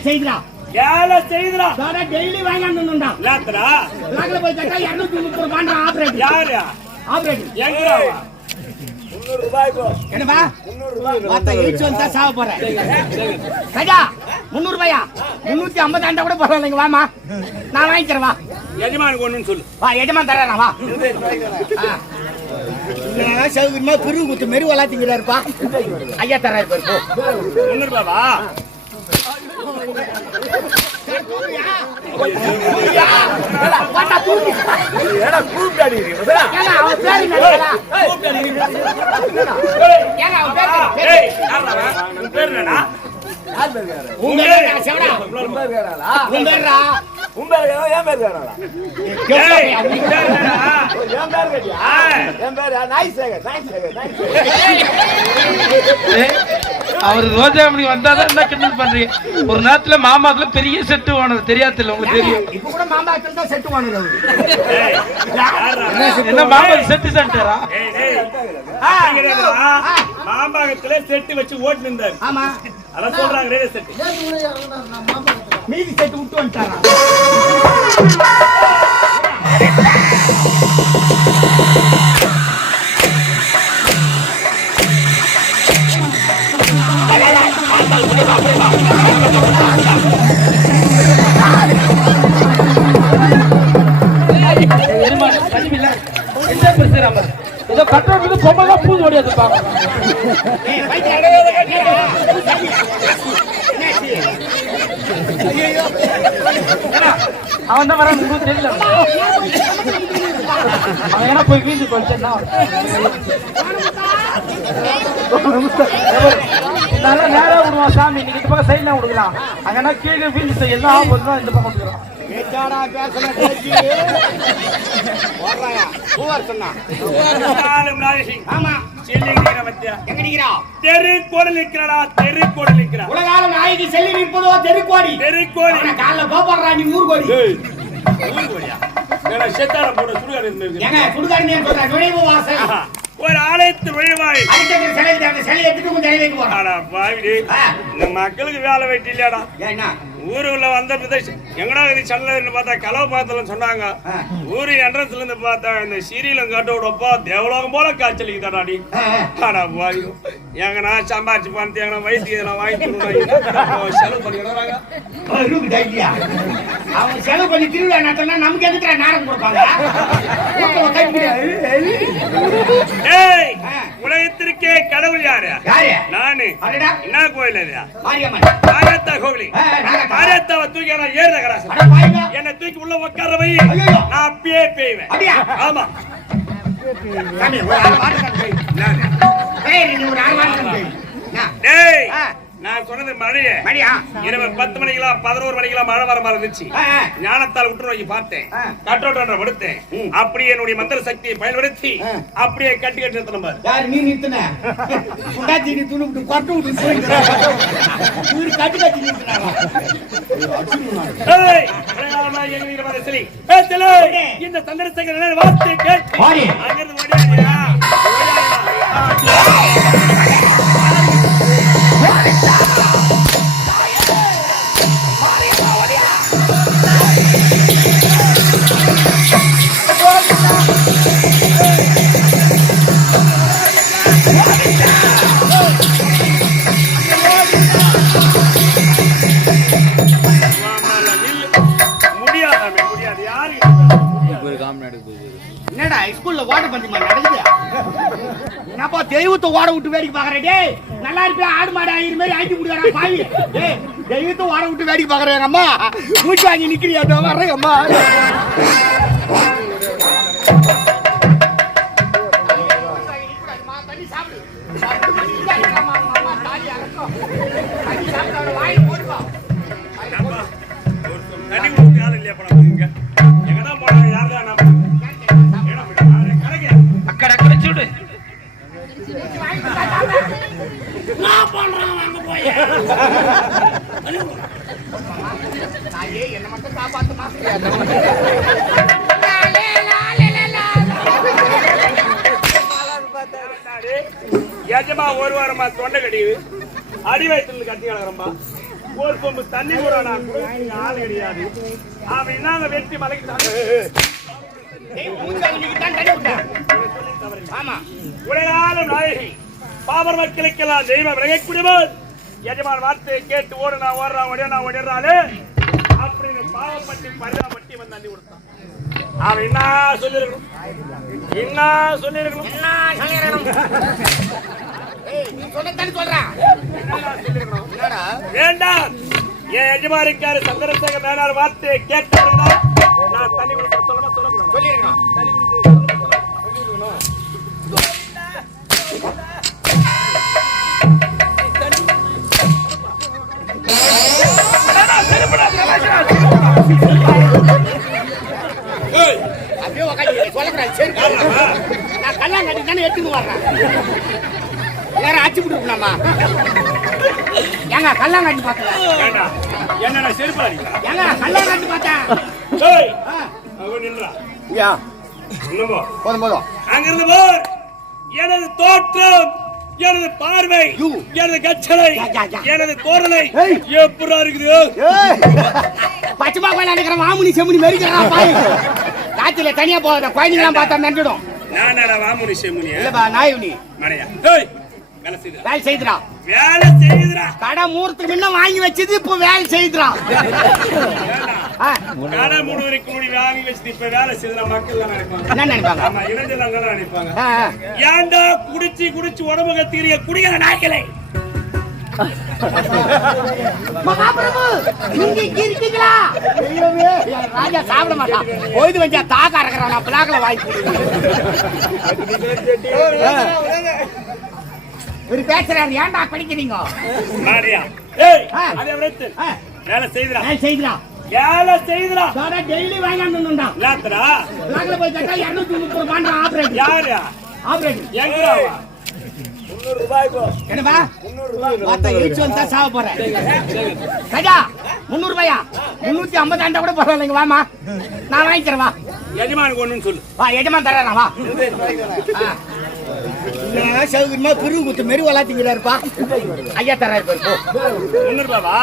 செய்துடா. ஏழை செய்துடா. தாடா டெய்லி வாங்கிட்டுடா இல்லாத்தடா லாக்ல போய் கேட்டா 230 ரூபாய் ஆபரேட் யாரு? ஆபரேட் எங்கடா? முந்நூறு என்னப்பா? முந்நூறு மத்த வந்தா சாவ போறேன் ராஜா முந்நூறு ரூபாயா முன்னூத்தி ஐம்பது ஆண்டா கூட பரவாயில்லைங்க வாமா நான் வாங்கிக்கிறேன் வா. எஜமானுக்கு ஒண்ணுன்னு சொல்லு. வா எஜமான் தரேன் வா. சௌகரியமா பிரிவு குத்து மெரு ஐயா தராரு பாரு போ. முன்னூறு ரூபாவா வாடா, தூக்கு. ஏடா கூப்பிட்டாடி நாய் சேகர், நாய் சேகர், நாய் சேகர். அவர் ரோஜாமணி வந்தாதான் என்ன கிண்டல் பண்றீங்க? ஒரு நேரத்துல மாமாக்குள்ள பெரிய செட்டு ஓனர் தெரியாதுல்ல உங்களுக்கு தெரியும். இப்ப கூட மாம்பழத்துல தான் செட்டு வாங்குறது அவரு. என்ன மாமா செட்டு. ஆ, மாம்பாகத்துல செட்டு வச்சு ஓட்டு நின்றாரு ஆமா. அதான் சொல்றாங்க ரேடியோ செட்டு மீதி செட்டு விட்டு வந்துட்டாரா? ஏதோ கட்டுறது பொம்மை தான் பூந்து ஓடியாது பாக்க அவன் தான் வரான் உங்களுக்கு தெரியல அவன் ஏன்னா போய் வீந்து கொஞ்சம் நல்லா நேரா விடுவான் சாமி. நீங்க இந்த பக்கம் சைட்ல விடுக்கலாம். அங்கன்னா கீழே வீந்து என்ன ஆகும் இந்த பக்கம் விடுக்கலாம் பேச்சாடா பேசுன பேச்சு. ஓடுறாயா? பூவார் சொன்னா. நாலு நாளைக்கு ஆமா. செல்லிங்கிற பத்தியா? எங்க நிக்கிறா தெரு கோடல் நிற்கிறடா தெரு கோடல் நிற்கிறா உலகால நாயகி செல்லி நிற்பதோ தெருக்கோடி. தெரு கோடி காலைல போப்படுறா நீ ஊர் கோடி ஊர் கோடியா ஏடா செத்தாட போட சுடுகாடு சுடுகாடு நுழைவு வாசல். ஆ. இந்த மக்களுக்கு வேலை வெட்டி இல்லையாடா? ஊருல வந்த பிரதேசம் எங்கடா இது சன்னதின்னு பார்த்தா கலவு பார்த்தலன்னு சொன்னாங்க. ஊரு என்ட்ரன்ஸ்ல இருந்து பார்த்தா இந்த சீரியலும் காட்ட விடப்பா தேவலோகம் போல காய்ச்சலிக்குதாடாடி ஆ, ஆ. ஆடா பாவி எங்கனா சம்பாரிச்சு பண்ணி எங்கனா வயிற்று எதனா வாங்கி செலவு அவங்க செலவு பண்ணி திருவிழா நடத்தினா நமக்கு எதுக்குற நேரம் கொடுப்பாங்க? யாரு நானு என்ன கோயில் கோவில் நாகத்தா. தூக்கி நான் ஏறுற பாருங்க என்னை தூக்கி உள்ள உட்கார வை. நான் அப்பயே பெய்வேன் அப்படியா? ஆமா சாமி ஒரு ஆறு வாரம் நான் சொன்னது மழையே மடியா இரவு பத்து மணிக்கெல்லாம் பதினோரு மணிக்கெல்லாம் மழை வர மாதிரி இருந்துச்சு. ஞானத்தால் உற்று நோக்கி பார்த்தேன். கட்டோட்டம் படுத்தேன். அப்படியே என்னுடைய மந்திர சக்தியை பயன்படுத்தி. அப்படியே கட்டி கட்டி நிறுத்தணும் பாரு யார் நீ நிறுத்தின நீ துணி விட்டு கொட்டு விட்டு கட்டி கட்டி நிறுத்தினாங்க இந்த சந்திரசேகரன் வார்த்தை கேட்டு. அங்கிருந்து ஓடியாடியா? தெய்வத்தை ஓட விட்டு வேடிக்கை பாக்குறேன் டேய் நல்லா இருப்பியா? ஆடு மாடு ஆயிரம் மாதிரி ஆக்கி முடியாரா பாவி. டேய் தெய்வத்தை ஓட விட்டு வேடிக்கை பாக்குறேன் அம்மா. மூச்சு வாங்கி நிக்கிறியா வர்றேன் அம்மா. என்ன மட்டும் காப்பாத்துமா? எஜமா ஒரு வாரமா தொண்டை கடிவு அடி வயிற்றுல கட்டி கிடக்குறம்பா ஒரு சொம்பு தண்ணி கூட நான் ஆள் கிடையாது. அவன் என்ன வெட்டி மலைக்கு பாபர் மக்களுக்கெல்லாம் தெய்வம் விலகக்கூடியவர் எஜமான் வார்த்தையை கேட்டு ஓடுனா ஓடுறான் ஓடினா ஓடிடுறாளே அப்படின்னு பாவப்பட்டி பரிதாபப்பட்டி வந்து அள்ளி கொடுத்தான். அவன் என்ன சொல்லிருக்கணும்? என்ன சொல்லிருக்கணும்? என்ன சொல்லிருக்கணும்? வேண்டாம் என் எஜமானிக்காரு சந்திரசேகர் மேலாள் வார்த்தையை கேட்டவர்கள் நான் தண்ணி கொடுக்க சொல்லணும் சொல்லக்கூடாது. சொல்லிருக்கணும். தண்ணி கொடுக்க சொல்லக்கூடாது சரி நான் கல்யாணம் கட்டி தானே எடுத்துன்னு வர்றேன். வேற அச்சு விட்டுருக்கலாமா ஏங்க கல்யாணம் கட்டி பார்த்தேன். என்னடா செருப்பா ஏங்க கல்யாணம் கட்டி பார்த்தேன். போதும் போதும். அங்கிருந்து போர் எனது தோற்றம் எனது பார்வை யூ. எனது கச்சலை. எனது ஏய். எப்படா இருக்குது? பச்சைமா கோயில மாமுனி செமுனி மெரிக்கிறான் காத்துல தனியா போகாத குழந்தைங்களாம் பார்த்தா நண்டுடும் நானடா வாமுனி செமுனியா இல்லப்பா நாயுனி மனையா ஏய் வேலை செய்யுதுடா வேலை செய்துடா. வேலை செய்யுதுடா கடை மூர்த்துக்கு முன்ன வாங்கி வச்சது இப்ப வேலை செய்துறான் ஆ, கடை மூணு வரைக்கும் முடி வாங்கி வச்சுட்டு இப்ப வேலை செய்யுதுடா மக்கள் நினைப்பாங்க. என்ன நினைப்பாங்க? ஆமா இளைஞர்கள் அங்கெல்லாம் நினைப்பாங்க. ஆ, ஆ. ஏன்டா குடிச்சு குடிச்சு உடம்பு கத்திரிய குடிக்கிற நாய்களை? மகாபிரபு நீங்க இங்க இருக்கீங்களா? என் ராஜா சாப்பிட மாட்டான். போயிது வச்சா தாக்கா இருக்கிறான். நான் பிளாக்ல வாங்கி இவர் பேசுறாரு. ஏன்டா படிக்கிறீங்க? வேலை செய்யுதுடா வேலை செய்துடா. வேலை செய்யுதுடா டெய்லி வாங்கிட்டு இல்லாத்தடா. பிளாக்ல போய் கேட்டா இருநூத்தி முப்பது ரூபாய் ஆபரேட் யாரு? ஆபரேட் என்னப்பா மொத்தம் இழிச்சு வந்து சாவ போறேன் கஜா முந்நூறு ரூபாயா முன்னூத்தி ஐம்பது ஆண்டா கூட பரவாயில்லைங்க வாமா நான் வாங்கிக்கிறேன் வா. எஜமானுக்கு ஒண்ணுன்னு சொல்லு. வா எஜமான் தரேன் வா. சௌகரியமா பிரிவு குத்து மெரு வளாத்திங்கிறாருப்பா ஐயா தராரு பாரு ரூபாவா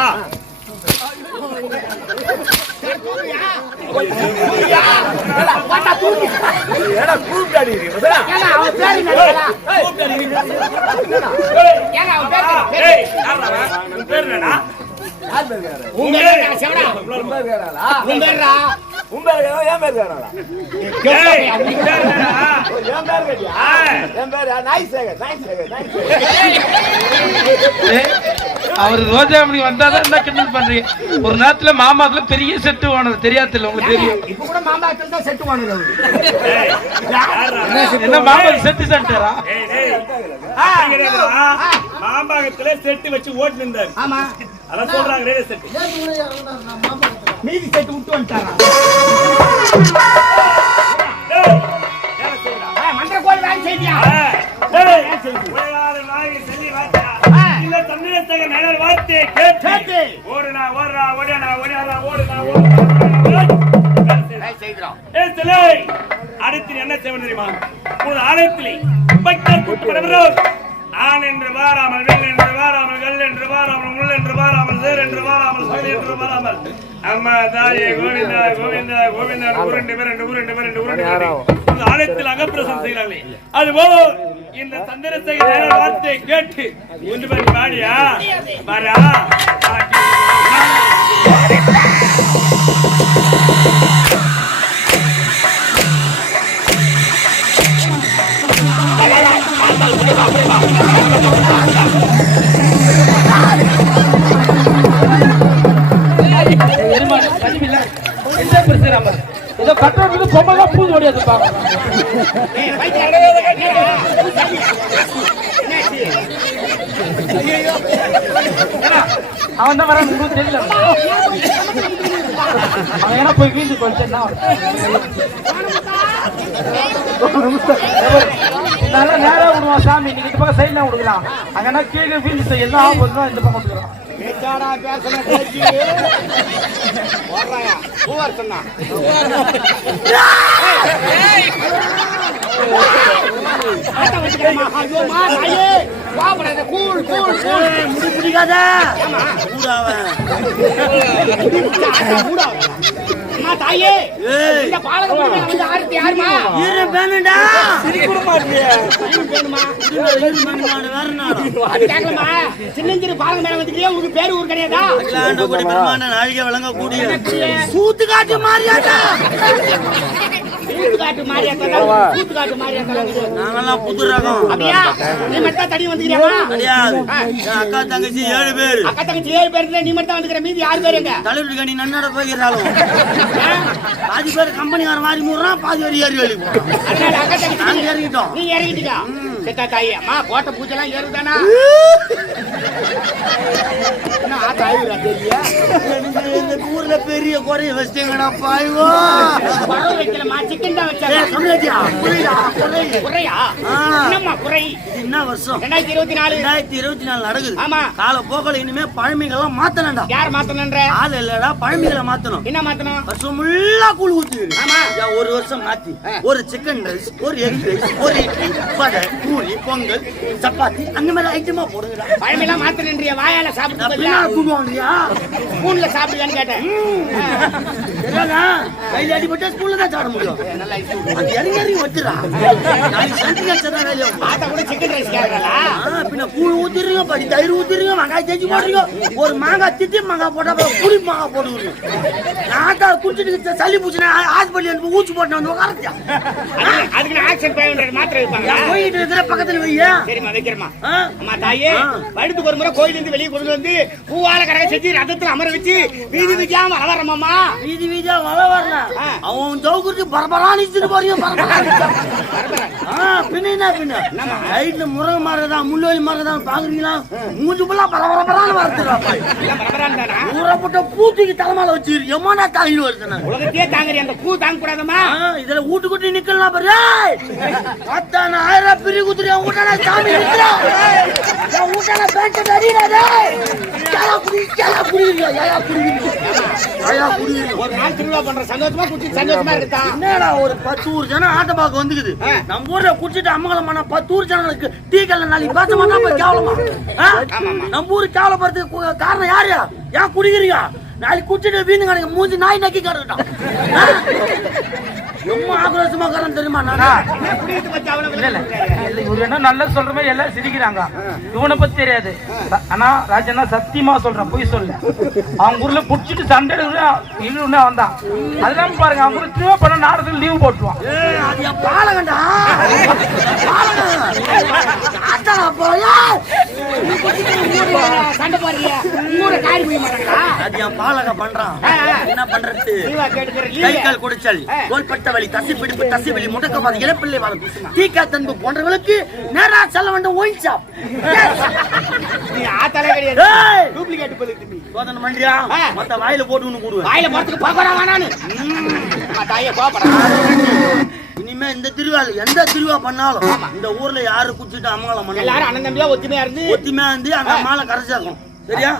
கூப்பிட்டாடி இருக்கீங்க ஏங்க, அவன் பேரு என்னடா? ஏங்க, அவன் பேரு என்ன? ஏய் யாருடா அவன்? உன் பேர் என்னடா யார் பேர் இருக்காரு உன் பேரு என்ன, செவடா? உன் பேர் இருக்காரா உன் பேருடா? உன் பேர் இருக்காரா என் பேர் இருக்காரா ஏய் உன் பேர் என்னடா என் பேர் கேட்டியா? ஆ. என் பேர் நாய் சேகர் நாய் சேகர் நாய் சேகர். அவர் ரோஜாமணி வந்தாதான் என்ன கிண்டல் பண்றீங்க? ஒரு நேரத்துல மாமாத்துல பெரிய செட்டு வானது தெரியாது உங்களுக்கு தெரியும். இப்ப கூட மாம்பழத்துல தான் செட்டு அவரு. என்ன மாமா செட்டு. ஆ, மாம்பாகத்திலே செட்டு வச்சு ஓட்டு நின்றாரு ஆமா. அதான் சொல்றாங்க ரேடியோ செட்டு மீதி செட்டு விட்டு வந்துட்டாரா? மந்திர கோயில் வேலை செய்தியா? கேட்டு. ஓடுனா ஓடுறா ஓடினா ஓடினா. ஓடுனா ஓடுனா அடுத்து என்ன செய்வது தெரியுமா? ஒரு ஆலயத்திலே பக்தர் கூட்டப்படுகிறோம் ஆண் என்று வாராமல் வெள் என்று வாராமல் கல் என்று வாராமல் முள் என்று வாராமல் சேர் என்று வாராமல் சகதி என்று வாராமல். அம்மா தாயே கோவிந்தா கோவிந்தா கோவிந்தா உருண்டு விரண்டு உருண்டு விரண்டு உருண்டு விரண்டு இந்த ஆலயத்தில் அகப்பிரசம் செய்கிறார்களே. அதுபோல் இந்த சந்திரசேகர் நேர வார்த்தையை கேட்டு ஒன்று பண்ணி பாடியா? பாரா எருமாடு கனிமில்ல என்ன பிரச்சனை நம்ம ஏதோ கட்டுறது பொம்மை தான் பூந்து ஓடியாது அவன் தான் வரான் உங்களுக்கு தெரியல. அவன் ஏன்னா போய் வீந்து கொஞ்சம் நல்லா நேரா விடுவான் சாமி. நீங்க இந்த பக்கம் சைட்ல விடுக்கலாம் அங்கன்னா கீழே வீந்து என்ன ஆகும் இந்த பக்கம் விடுக்கலாம் பேச்சாடா பேசுன பேச்சு. ஓடுறாயா? பூவார் சொன்னா. முடி பிடிக்காத தாயே. இந்த வந்து ஆரத்தி வேற நாடு. சின்னஞ்சிறு மேல வந்துக்கிறியா? உங்களுக்கு பேரு ஊர் கிடையாதா? அகிலாண்ட கோடி நாழிகை வழங்கக்கூடிய சூத்து காட்டு மாறியாட்டா சூத்துக்காட்டு மாரியாத்தா தான் இது. நாங்கெல்லாம் புது ரகம். அப்படியா? நீ மட்டும் தான் என் அக்கா தங்கச்சி ஏழு பேர். அக்கா தங்கச்சி ஏழு பேர் நீ மட்டும் வந்துக்கிற. மீதி ஆறு பேர் எங்க? தலைவர் கணி நன்னட போகிறாலும் பாதி பேர் கம்பெனிக்கார மாதிரி மூடுறான் பாதி பேர் ஏறி வேலி போறான். அக்கா தங்கச்சி நாங்க நீ- இறங்கிட்டோம் நீ இறங்கிட்டீங்க செத்தா தாயி அம்மா கோட்டை பூஜைலாம் ஏறுதானா? ஊர்ல பெரிய குறைய வச்சிட்டீங்கடா பாய்வோ பழம் சிக்கன் தான் வச்சாங்க. குறை? என்ன வருஷம்? ரெண்டாயிரத்தி இருபத்தி நாலு ரெண்டாயிரத்தி இருபத்தி நாலு நடக்குது. ஆமா. கால போக்கல இனிமே பழமைகள்லாம் மாத்தணும்டா. யார் மாத்தணுன்ற ஆள் இல்லடா பழமைகளை மாத்தணும். என்ன மாத்தணும்? வருஷம் ஃபுல்லா கூழ் ஊத்தி ஆமா. ஒரு வருஷம் மாத்தி. ஒரு சிக்கன் ரைஸ் ஒரு எக் ரைஸ் ஒரு இட்லி பூரி பொங்கல் சப்பாத்தி அந்த மாதிரி ஐட்டமா போடுங்கடா பழமெல்லாம் மாத்தணுன்றிய வாயால கூடுவாங்கயா ஸ்பூன்ல சாப்பிடுவேன்னு கேட்டேன். கையில அடிபட்டா ஸ்கூல்ல தான் சாட முடியும். அது இறங்கி வச்சுடா நாளைக்கு சென்ட்ரிகல்ச்சர் தான் வேலையா ஆத்தா கூட சிக்கன் ரைஸ் கேக்குறா ஆ, பின்ன கூழ் ஊத்திடுறீங்க படி தயிர் ஊத்திடுறீங்க வெங்காயம் தேய்ச்சி போடுறீங்க. ஒரு மாங்காய் திட்டி மாங்காய் போட்டா புளி மாங்காய் போடுவீங்க நாட்டா குடிச்சிட்டு சளி பூச்சினா ஹாஸ்பிட்டல் ஊச்சி போட்டு வந்து உட்காரத்தியா அதுக்கு பயன் மாத்திரை வைப்பாங்க போயிட்டு இருக்கிற பக்கத்துல வையா? சரிம்மா வைக்கிறேம்மா. ஆ? அம்மா தாயே. வருடத்துக்கு ஒரு முறை கோயில இருந்து வெளியே கொண்டு வந்து பூவால கடை செஞ்சு ரதத்துல அமர வச்சு வீதி வீதியாம அலவரமாமா வீதி வீதியா வள வரல ஆ. அவன் போறீங்க பரபரா பின்ன என்ன பின்ன? ரைட்ல முருங்கை மரம் தான் முள்ளோலி தான் பாக்குறீங்களா? மூஞ்சி ஃபுல்லா பரபரப்பரான்னு வருதுடா பாய் ஊரை போட்ட பூத்துக்கு தலைமையில வச்சிரு எம்மாடா தாங்கி வருது உலகத்தையே தாங்குறீ அந்த பூ தாங்க கூடாதமா ஆ, இதுல வீட்டு குட்டி நிக்கலாம் பாரு. ஏய்! அத்தான ஆயிரம் பிரி குத்துரு என் வீட்டான சாமி நிக்கிறா என் வீட்டான பேண்ட் அடிடா டேய் யாரா புடி யாரா புடிங்க யாரா புடிங்க யாரா புடிங்க ஒரு நாள் திருவிழா பண்ற சந்தோஷமா குடிச்சு சந்தோஷமா இருக்கா என்னடா ஒரு பத்து ஊர் ஜனம் ஆட்ட பார்க்க வந்துக்குது. நம்ம ஊர்ல குடிச்சிட்டு அம்மங்கலம் பண்ண பத்து ஊர் ஜனங்களுக்கு டீ கல்ல நாளைக்கு பேச மாட்டா கேவலமா? நம்ம ஊரு கேவலப்படுறதுக்கு காரணம் யாரு? ஏன் குடிக்கிறீங்க? நாளைக்கு குடிச்சிட்டு வீணு கணக்கு மூஞ்சி நாய் நக்கி கிடக்கட்டும் ரொம்ப ஆக்ரோஷமா கரண்ட் தெரியுமா நானா? நல்லா சொல்ற மாதிரி எல்லாம் சிரிக்கிறாங்க. இவனை பத்தி தெரியாது. ஆனா ராஜனா சத்தியமா சொல்றேன் பொய் சொல்ல. அவங்க ஊர்ல புடிச்சிட்டு சண்டை இழுன்னு வந்தான் அதெல்லாம் பாருங்க அவங்க திரும்ப பண்ண நாடகத்தில் லீவ் பாலகண்டா? சண்டை போடுறீங்க காரி போய் மாட்டாங்களா அது என் பாலக பண்றான். என்ன பண்றது? கை கால் குடைச்சல். ஆ. தோள்பட்ட வலி தசை பிடிப்பு தசை வலி முடக்கவாத இழப்பிள்ளை வாதம் தீக்கா தன்பு போன்றவர்களுக்கு நேரா செல்ல வேண்டும் ஒயின் ஷாப் நீ ஆத்தாலே கிடையாது! டூப்ளிகேட் நீ. சோதனை பண்றியா. மத்த வாயில போட்டு ஒண்ணு கூடுவேன். வாயில போறதுக்கு பாக்கறா வேணானு அம்மா தாயே கோபடா இனிமே இந்த திருவிழா எந்த திருவிழா பண்ணாலும் இந்த ஊர்ல யாரு குடிச்சிட்டு அம்மாளம் பண்ணலாம் எல்லாரும் அண்ணன் தம்பியா ஒத்துமையா இருந்து ஒத்துமையா இருந்து அந்த அம்மால கரைச்சா இருக்கும் சரியா?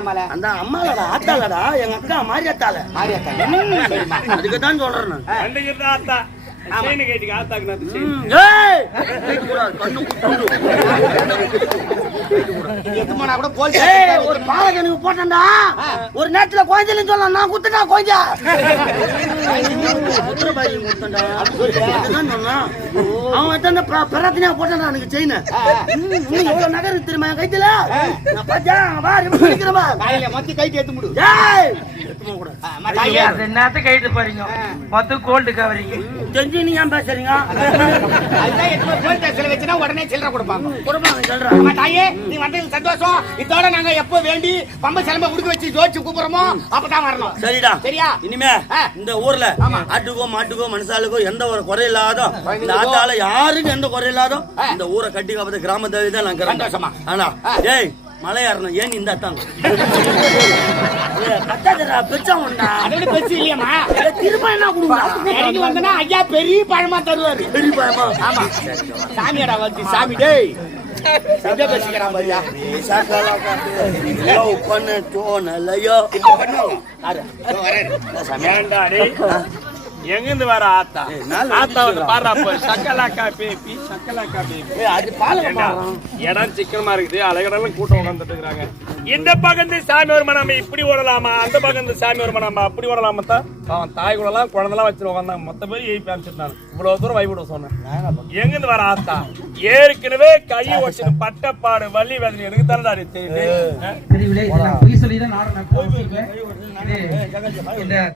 மலை? அந்த அம்மாலடா ஆத்தாலடா எங்க அக்கா மாரியாத்தால மாரியாத்தா சரிம்மா அதுக்கு தான் சொல்றேன் நான் அன்றைக்கு தான் ஆத்தா செயினை கேட்டுக்கு ஆத்தாக்கு நான் செயின் ம், ஏய்! கைட்டு கூடாது, கண்ணு குத்துண்டு. எத்துமானா கூட போல் ஏய், ஒரு ஒரு நேரத்துல குழந்தைன்னு சொல்லலாம். நான் குத்துட்டா குழந்தை. குத்துற பையன் குத்தண்டா அதுதான் சொன்னான் அவன் எனக்கு செயின் எவ்வளவு தெரியுமா என் கைத்துல? நான் பாத்தியா? வா பண்ணிக்கிறவா காலையில மத்தி கைட்டு ஏத்து முடு. ஏய்! என்னத்த மொத்தம் கோல்டு கவரிங்க தெரிஞ்சு நீ ஏன் பேசுறீங்க? அதுதான் எத்தனை போலீஸ் ஸ்டேஷன்ல வச்சுனா உடனே சில்லறை கொடுப்பாங்க. கொடுப்பாங்க சொல்றேன் அம்மா தாயே நீ வந்தது சந்தோஷம். இதோட நாங்க எப்போ வேண்டி பம்ப சிலம்ப உடுக்க வச்சு ஜோதிச்சு கூப்பிடுறோமோ அப்பதான் வரணும். சரிடா. சரியா? இனிமே. இந்த ஊர்ல ஆமா. ஆட்டுக்கோ மாட்டுக்கோ மனுஷாளுக்கோ எந்த ஒரு குறை இல்லாதோ இந்த ஆட்டால யாருக்கும் எந்த குறை இல்லாதோ. இந்த ஊரை கட்டி காப்பது கிராம தேவை தான் நான் சந்தோஷமா. ஆனா ஆ. மலையாறணும் ஏன் இந்த அத்தாங்க பத்தாதரா பெச்சா உண்டா அதை விட பெருசு இல்லையாம்மா. திரும்ப என்ன கொடுங்க? இறங்கி வந்தனா ஐயா பெரிய பழமா தருவாரு. பெரிய பயமா ஆமா. சாமியாடா வந்து சாமி டேய். பண்ண தோணலையோ? யாரு இதோ வரேன். ஏன்டா டேய் எங்க இருந்து வர ஆத்தா ஆத்தா வந்து பாடுறா அப்ப சக்கலாக்கா பேபி சக்கலாக்கா பேபி அது இடம் சிக்கனமா இருக்குது அழகடலாம் கூட்டம் உட்காந்துட்டு இருக்காங்க இந்த பக்கம் சாமி வருமா நம்ம இப்படி ஓடலாமா அந்த பக்கம் சாமி வருமா நம்ம அப்படி ஓடலாமா தான் அவன் தாய் கூட எல்லாம் குழந்தைலாம் வச்சுட்டு உட்காந்தாங்க மொத்த பேர் எழுப்பி அனுப்பிச்சிருந்தாங்க இவ்வளவு தூரம் வைவிட சொன்னேன் எங்க இருந்து வர ஆத்தா ஏற்கனவே கை வச்சு பட்டப்பாடு வள்ளி வேதனை எனக்கு தானே தெரியுது